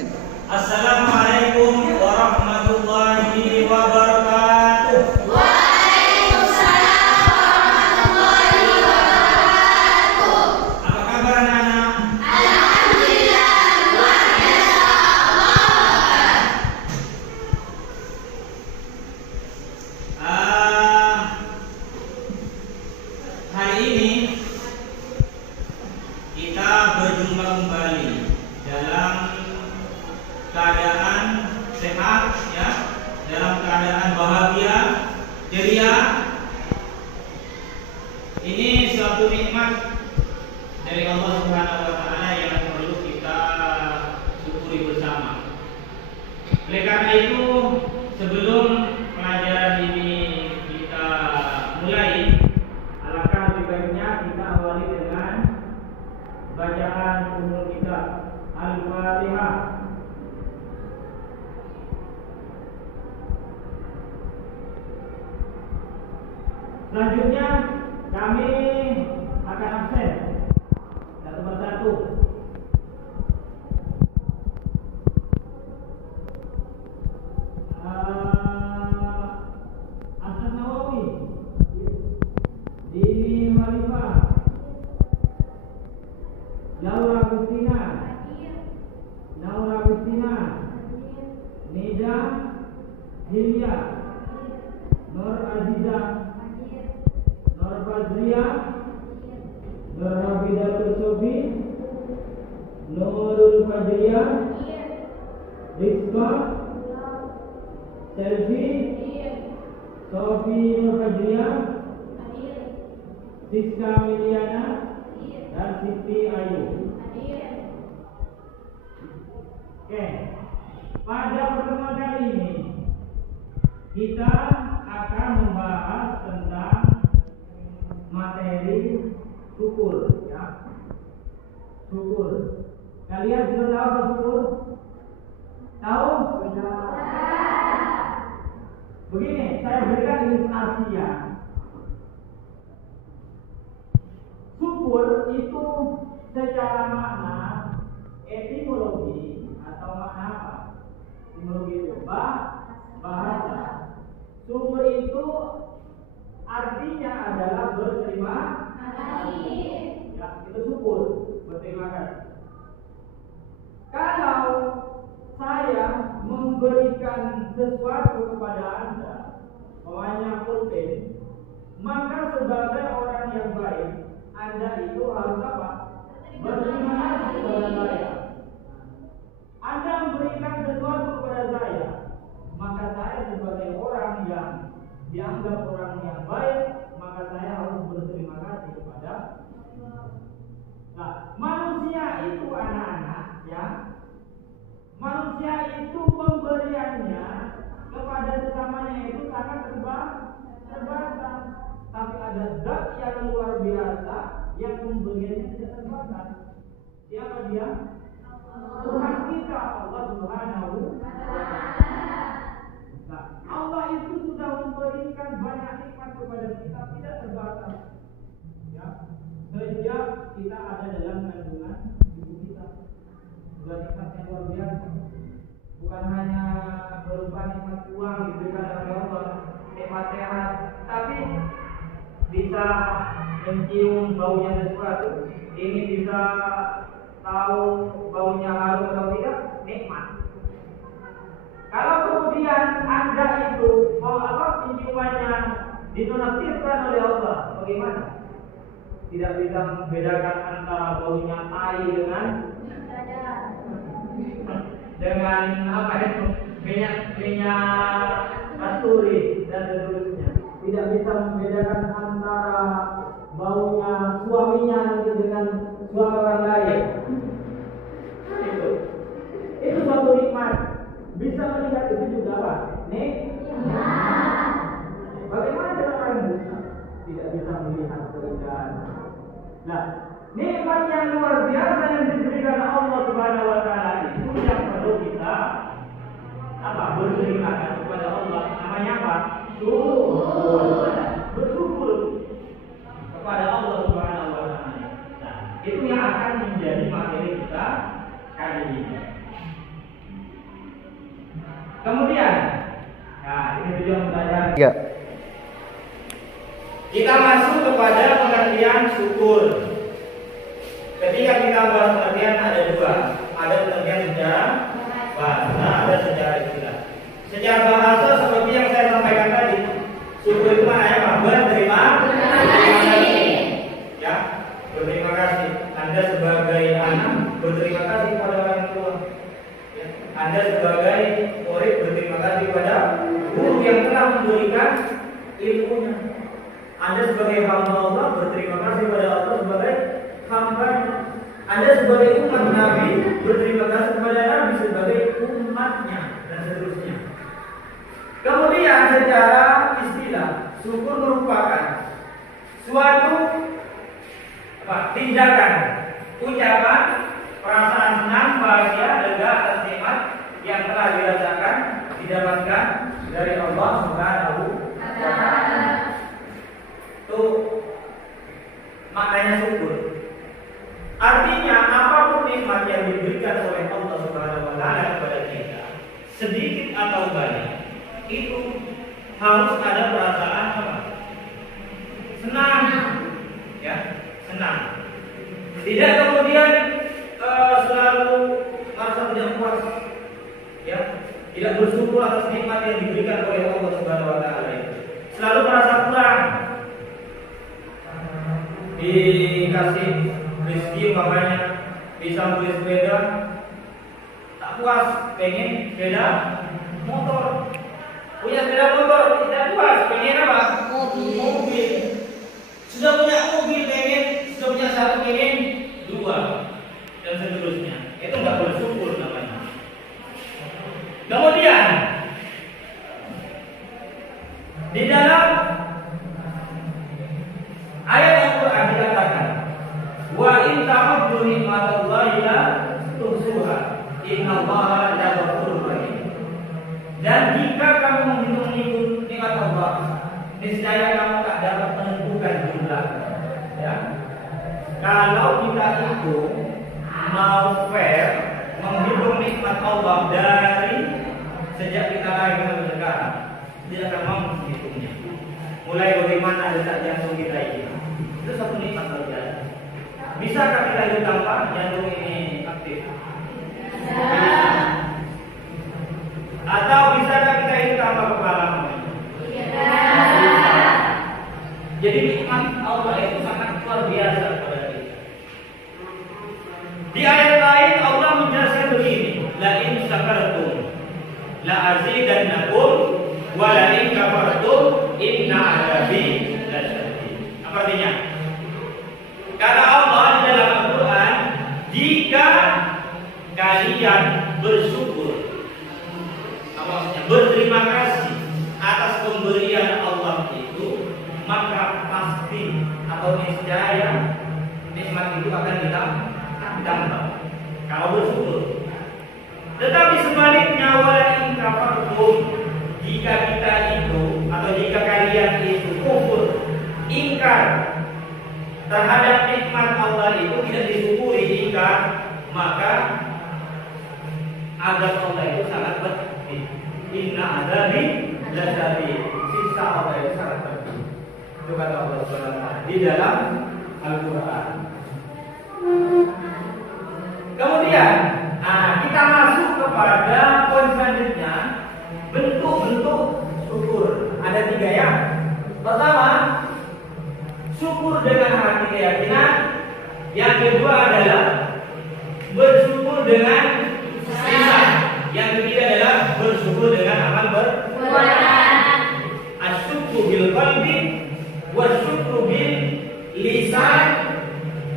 Assalamualaikum warahmatullahi wabarakatuh. Waalaikumsalam warahmatullahi wabarakatuh. Apa kabar anak-anak? Alhamdulillah, luar biasa. Hari ini kita berjumpa kembali dalam keadaan sehat, ya, dalam keadaan bahagia, ceria. Ini suatu nikmat dari Allah Subhanahu wa taala yang perlu kita syukuri bersama. Oleh karena itu, sebelum pelajaran ini kita mulai, alangkah lebih baiknya kita awali dengan bacaan umum kita, Al-Fatihah. Selanjutnya kami akan absen satu persatu. Hasan Nawawi, Dini Khalifah, Laura Agustina, Naura Agustina, Nida Hilya, Nur Azizah, Nur Fazria, Nur Hafidatul Sofi, Nurul Fajriya, Rizqa, Selvi, Sofi Nur Fajriya, Siska Miliana, dan Siti Ayu. Oke, pada pertemuan kali ini kita akan membahas tentang materi syukur, ya. Syukur. Kalian sudah tahu apa syukur? Tahu? Begini, saya berikan ilustrasi, ya. Syukur itu secara makna etimologi atau makna apa? Etimologi itu bahasa. Syukur itu artinya adalah berterima kasih. Ya, itu syukur, berterima kasih. Kalau saya memberikan sesuatu kepada Anda, namanya pulpen, maka sebagai orang yang baik, Anda itu harus apa? Berterima kasih kepada saya. Anda memberikan sesuatu kepada saya, maka saya sebagai orang yang dianggap orang yang baik, maka saya harus berterima kasih kepada. Nah, manusia itu anak-anak, ya. Manusia itu pemberiannya kepada sesamanya itu sangat terbatas. Tapi ada zat yang luar biasa yang pemberiannya tidak terbatas. Siapa dia? Tuhan kita, Allah Subhanahu wa taala. Nah, Allah itu sudah memberikan banyak nikmat kepada kita, tidak terbatas. Ya, sejak kita ada dalam kandungan ibu kita, sudah nikmat yang luar biasa. Bukan hanya berupa nikmat uang diberikan oleh Allah, nikmat sehat, tapi bisa mencium baunya sesuatu, ini bisa tahu baunya harum atau tidak, nikmat. Kalau kemudian Anda itu penciumannya dinonaktifkan oleh Allah, bagaimana? Tidak bisa membedakan antara baunya tai dengan apa itu minyak kasturi dan seterusnya. Tidak bisa membedakan antara baunya suaminya dengan suami orang lain. Itu suatu nikmat. Bisa melihat itu juga apa? Bagaimana dengan orang buta? Tidak bisa melihat keindahan. Nah, nikmat yang luar biasa yang diberikan Allah Subhanahu wa taala itu yang perlu kita berterima kasih kepada Allah. Namanya apa? Syukur. Bersyukur kepada Allah Subhanahu wa taala. Nah, itu yang akan menjadi materi kita kali ini. Ya. Kita masuk kepada pengertian syukur. Ketika kita bahas pengertian ada dua, ada pengertian secara bahasa, ada secara istilah. Secara bahasa seperti yang saya sampaikan tadi, syukur itu maknanya apa? Berterima kasih. Ya, berterima kasih. Anda sebagai anak berterima kasih kepada orang tua. Ya. Anda sebagai murid berterima kasih kepada guru yang telah memberikan ilmunya. Anda sebagai hamba Allah berterima kasih kepada Allah sebagai hamba. Anda sebagai umat Nabi berterima kasih kepada Nabi sebagai umatnya dan seterusnya. Kemudian secara istilah, syukur merupakan suatu tindakan, ucapan, perasaan senang, bahagia, lega atas nikmat yang telah dirasakan, didapatkan dari Allah Subhanahu wa Ta'ala. Itu maknanya syukur. Artinya apapun nikmat yang diberikan oleh Allah Subhanahu wa Ta'ala kepada kita, sedikit atau banyak, itu harus ada perasaan apa? Senang, ya, senang. Tidak kemudian selalu merasa tidak puas, ya, tidak bersyukur atas nikmat yang diberikan oleh Allah Subhanahu wa Ta'ala. Selalu merasa kurang. Dikasih rezeki umpamanya bisa beli sepeda, tak puas, pengen sepeda motor. Punya sepeda motor tidak puas, pengen apa? Mobil. Sudah punya mobil pengen, sudah punya satu pengen dua dan seterusnya. Itu nggak bersyukur namanya. Kemudian di dalam ayat Al-Quran dikatakan, wa in ta'uddu ni'matallahi la tuhsuha, innallaha laghafurur rahim. Dan jika kamu menghitung nikmat Allah, niscaya kamu tak dapat menentukan jumlah. Ya. Kalau kita itu mau fair menghitung nikmat Allah dari sejak kita lahir sampai sekarang, tidak akan mampu menghitungnya. Mulai bagaimana detak jantung kita ini, itu satu nikmat saja. Bisakah kita hidup tanpa jantung ini aktif? Atau bisakah kita hidup tanpa kepala? Jadi nikmat Allah itu sangat luar biasa kepada kita. Di ayat lain Allah menjelaskan begini, la in syakartum la azidannakum wa la in kafartum inna adzabi lasyadid. Apa artinya? Kata Allah di dalam Al-Quran, jika kalian bersyukur, apa maksudnya? Berterima kasih atas pemberian Allah itu, maka pasti atau niscaya nikmat itu akan ditambah kalau bersyukur. Tetapi sebaliknya, walain kafartum, jika kita itu atau jika kalian itu kufur, ingkar terhadap nikmat Allah itu, tidak disyukuri, ingkar, maka azab Allah itu sangat pedih. Inna adzabi lasyadid. Siksa Allah itu sangat pedih. Itu kata Allah Subhanahu wa Ta'ala di dalam Al-Quran. Kemudian kita masuk kepada poin selanjutnya, bentuk-bentuk syukur. Ada 3 ya. Pertama, syukur dengan hati keyakinan. Yang kedua adalah bersyukur dengan lisan. Yang ketiga adalah bersyukur dengan amal perbuatan. Asyukru bil qalbi, wasyukru bil lisan,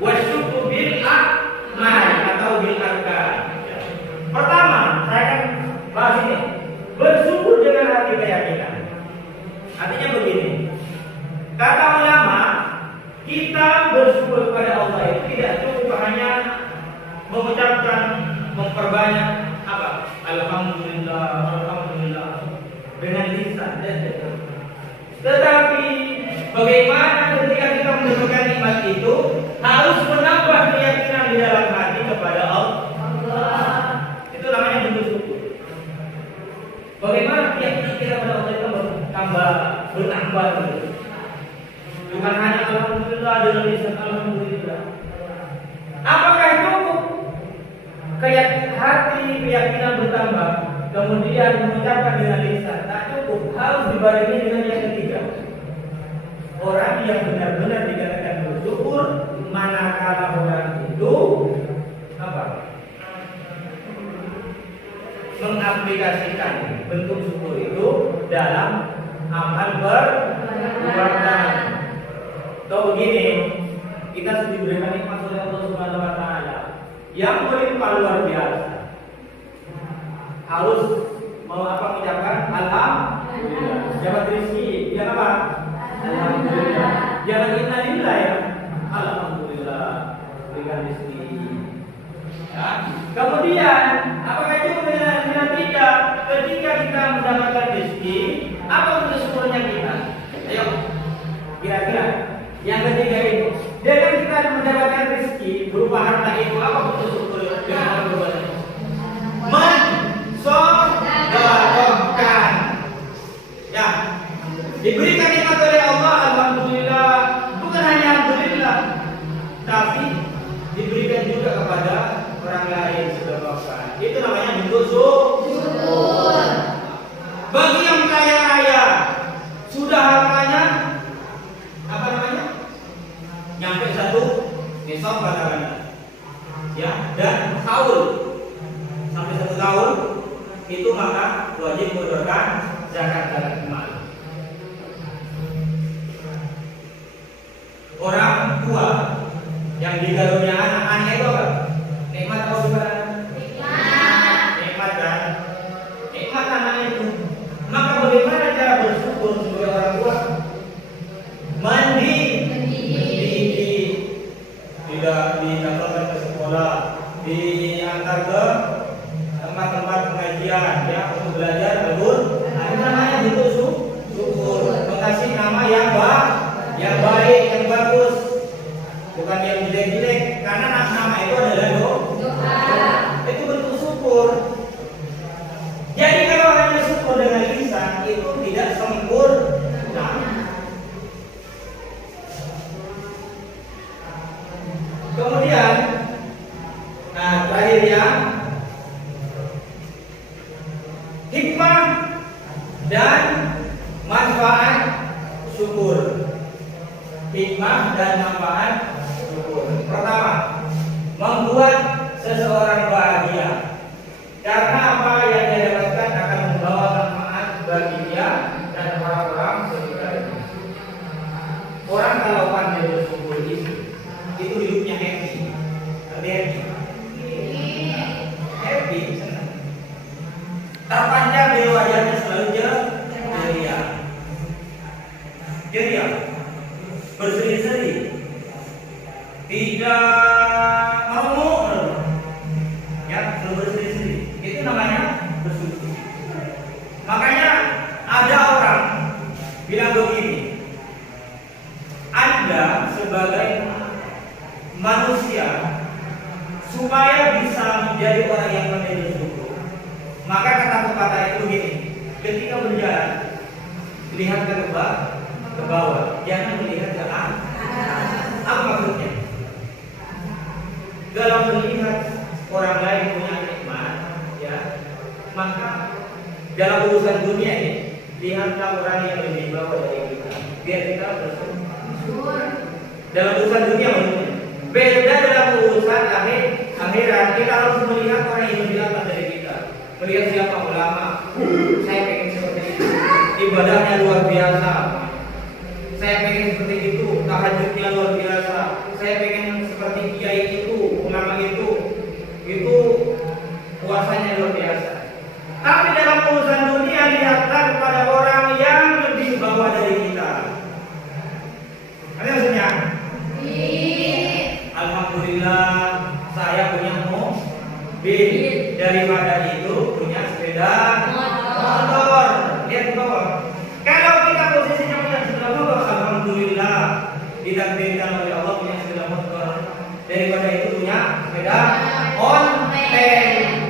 wasyukru bil amal atau bil arkan. Pertama, saya akan bahas ini. Bersyukur dengan hati keyakinan. Artinya begini. Kata ulama, kita bersyukur kepada Allah itu tidak cukup hanya mengucapkan, memperbanyak apa? Alhamdulillah, alhamdulillah dengan lisan dan tetapi bagaimana ketika kita mendapatkan nikmat itu harus menambah keyakinan di dalam hati kepada Allah. Itu namanya bersyukur. Bagaimana keyakinan kita kepada Allah itu bertambah gitu. Bukan hanya alhamdulillah dengan lisan alhamdulillah. Apakah cukup keyakinan bertambah, kemudian mengucapkan dengan lisan? Tak cukup, harus dibarengi dengan yang ketiga. Orang yang benar-benar dikatakan bersyukur, manakala orang itu mengaplikasikan bentuk syukur itu dalam amal perbuatan. Atau begini, kita sudah diberikan nikmat oleh Allah Subhanahu wa taala yang melimpah luar biasa. Harus mengucapkan alhamdulillah. Dapat rezeki, jangan apa? Alhamdulillah. Jangan innalillah ya. Alhamdulillah berikan rezeki. Ya. Kemudian, apakah itu dengan tidak? Ketika kita mendapatkan rezeki, apa bentuk syukurnya kita? Ayo, kira-kira yang ketiga itu. Dengan kita mendapatkan rezeki berupa harta itu, apa bentuk syukur dengan berbuat? Mensodakohkan. Ya, diberikan nikmat oleh Allah, alhamdulillah. Bukan hanya alhamdulillah, tapi diberikan juga kepada orang lain sedekahkan. Itu namanya bentuk syukur. Bagi yang kaya raya, sudah hartanya apa namanya? Nyampe 1 nisab katakanlah. Ya, dan haul sampai 1 tahun itu maka wajib mengeluarkan zakat emas. Orang tua yang dikaruniai anak-anaknya itu apa? Nikmat atau bukan? Nikmat kan? Nikmat anaknya itu. Maka bagaimana cara bersyukur sebagai orang tua? Mendidik, tidak didaftarkan ke sekolah, diantar ke tempat-tempat pengajian, ya, untuk belajar Al-Qur'an. Itu namanya bentuk syukur. Mengasih nama yang baik, yang bagus, bukan yang jelek-jelek. Karena nama itu adalah doa. Itu bentuk syukur. Jadi kalau hanya syukur dengan lisan itu tidak sempurna. Kemudian, terakhir ya, hikmah dan manfaat syukur. Hikmah dan manfaat syukur. Pertama, membuat seseorang bahagia. Karena apa yang dia dapatkan akan membawa manfaat bagi dia dan orang-orang sekitarnya. Orang kalau pandai bersyukur itu hidupnya happy. Happy, senang. Terpancar di wajahnya selalu ceria. Ceria, berseri-seri, tidak mau ya, selalu berseri-seri. Itu namanya bersyukur. Makanya ada orang bilang begini, Anda sebagai manusia supaya bisa menjadi orang yang pandai bersyukur, maka kata pepatah itu gini, ketika berjalan lihat ke bawah, jangan melihat ke atas. Apa maksudnya? Kalau melihat orang lain punya nikmat, ya, maka dalam urusan dunia ini lihatlah orang yang lebih bawah dari kita, biar kita bersyukur. Dalam urusan dunia maksudnya. Beda dalam urusan akhirat, kita harus melihat orang yang lebih atas dari kita. Melihat siapa ulama, saya pengen seperti itu, ibadahnya luar biasa. Saya pengen seperti itu, tahajudnya luar biasa. Saya pengen seperti kiai itu, ulama itu puasanya luar biasa. Tapi dalam urusan dunia lihatlah kepada orang yang lebih bawah dari kita. Apa maksudnya? Alhamdulillah saya punya mobil, daripada itu punya sepeda motor. Lihat ke bawah. Kalau kita posisinya punya sepeda motor, alhamdulillah ditakdirkan oleh Allah punya sepeda motor. Daripada itu punya sepeda ontel.